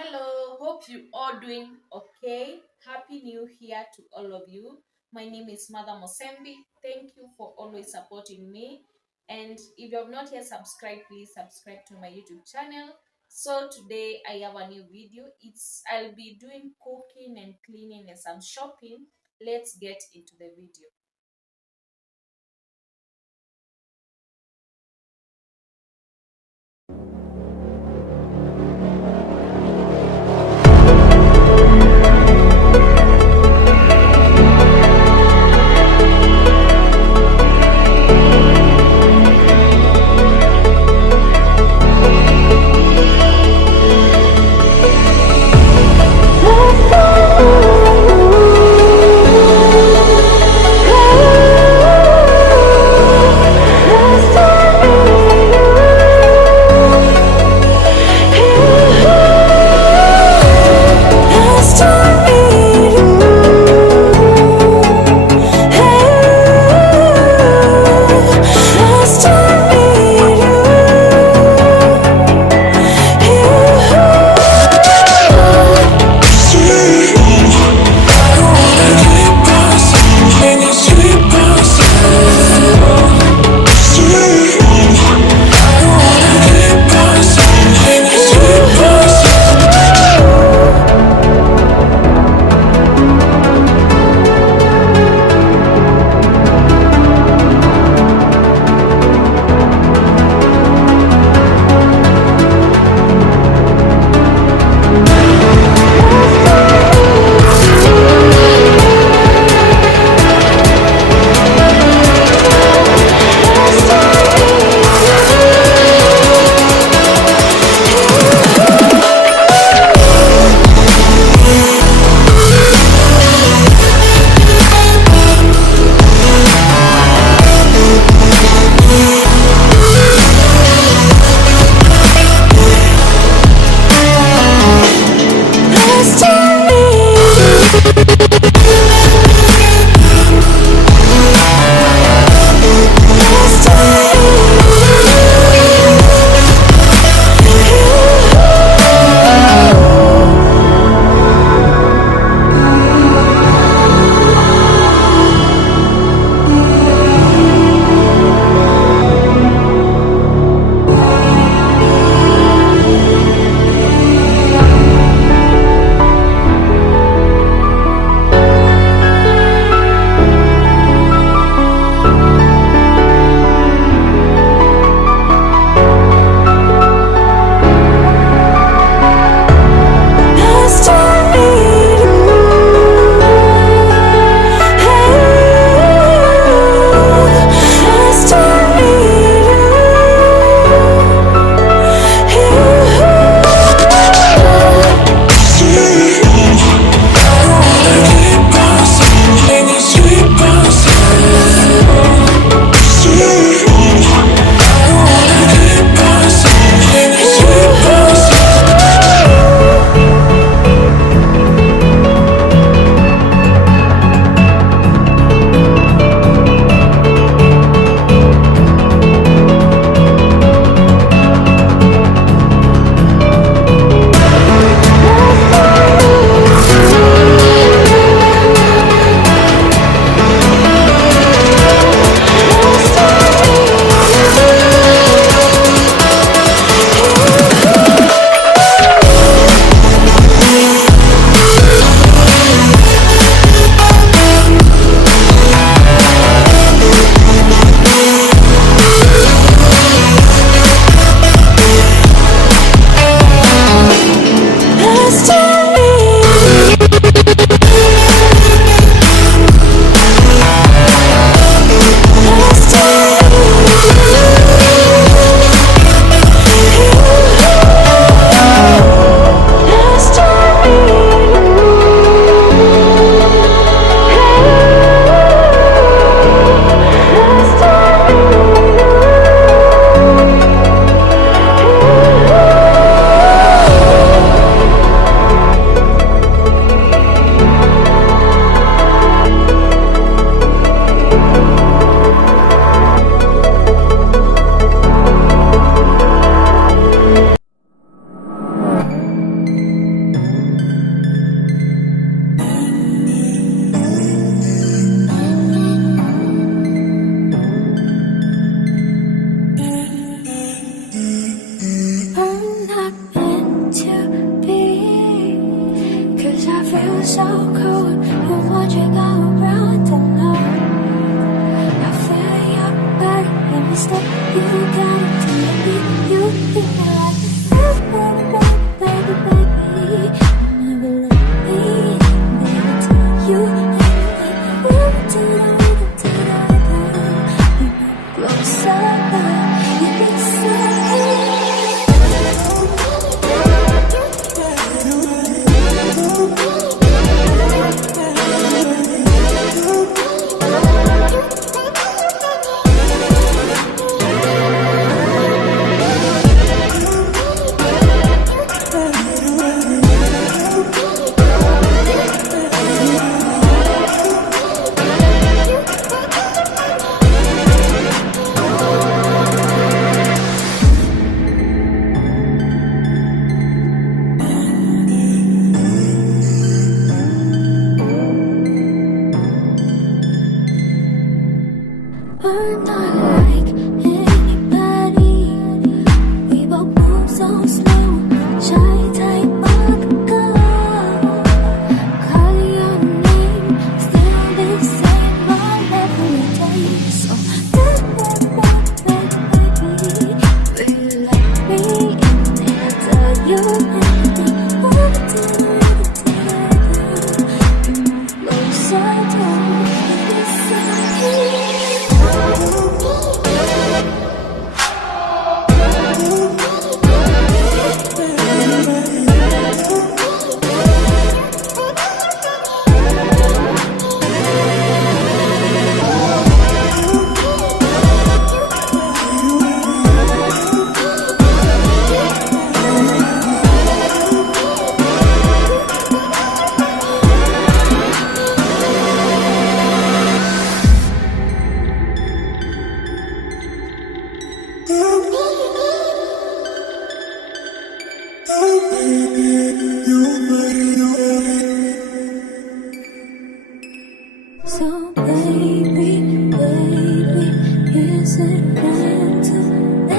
Hello, hope you all doing okay. Happy New Year to all of you. My name is Mother Mosembi. Thank you for always supporting me. And if you have not yet subscribed, please subscribe to my YouTube channel. So today I have a new video. I'll be doing cooking and cleaning and some shopping. Let's get into the video. So baby, baby, is it meant to be?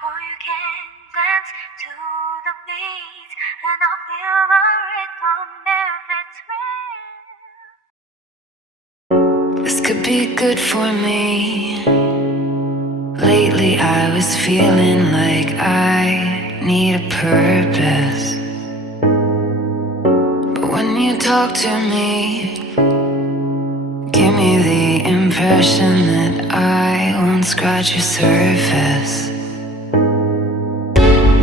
Or you can dance to the beat, and I feel alright when it's me. This could be good for me. Lately I was feeling like I need a purpose. But when you talk to me, give me the impression that I won't scratch your surface.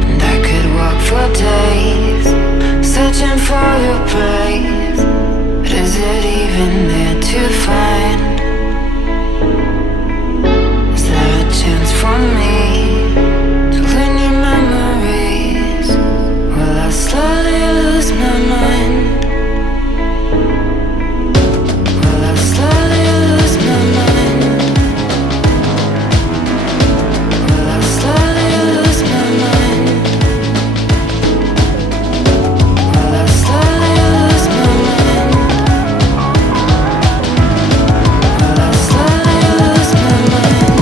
And I could walk for days, searching for your praise. But is it even there to find? Is there a chance for me to learn your memories? Will I slowly lose my mind? Will I slowly lose my mind? Will I slowly lose my mind? Will I slowly lose my mind? Will I slowly lose my mind?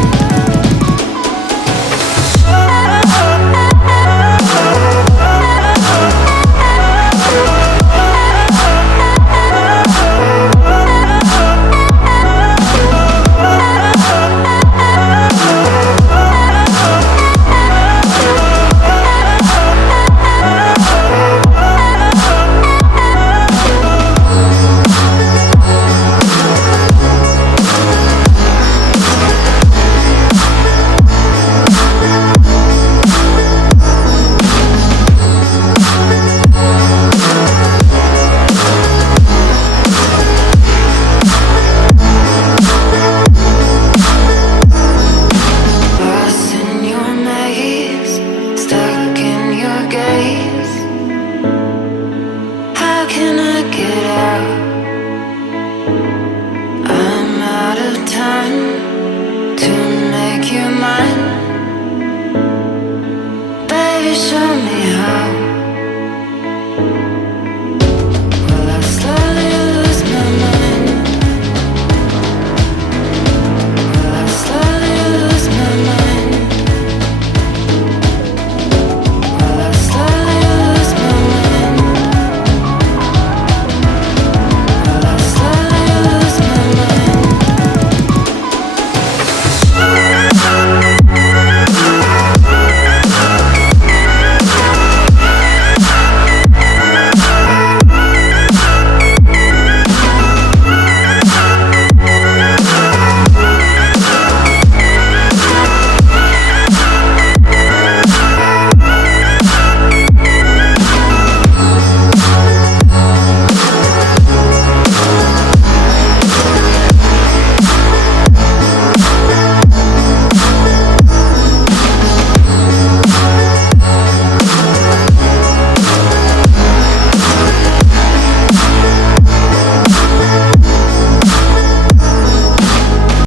Lost in your maze, stuck in your gaze. How can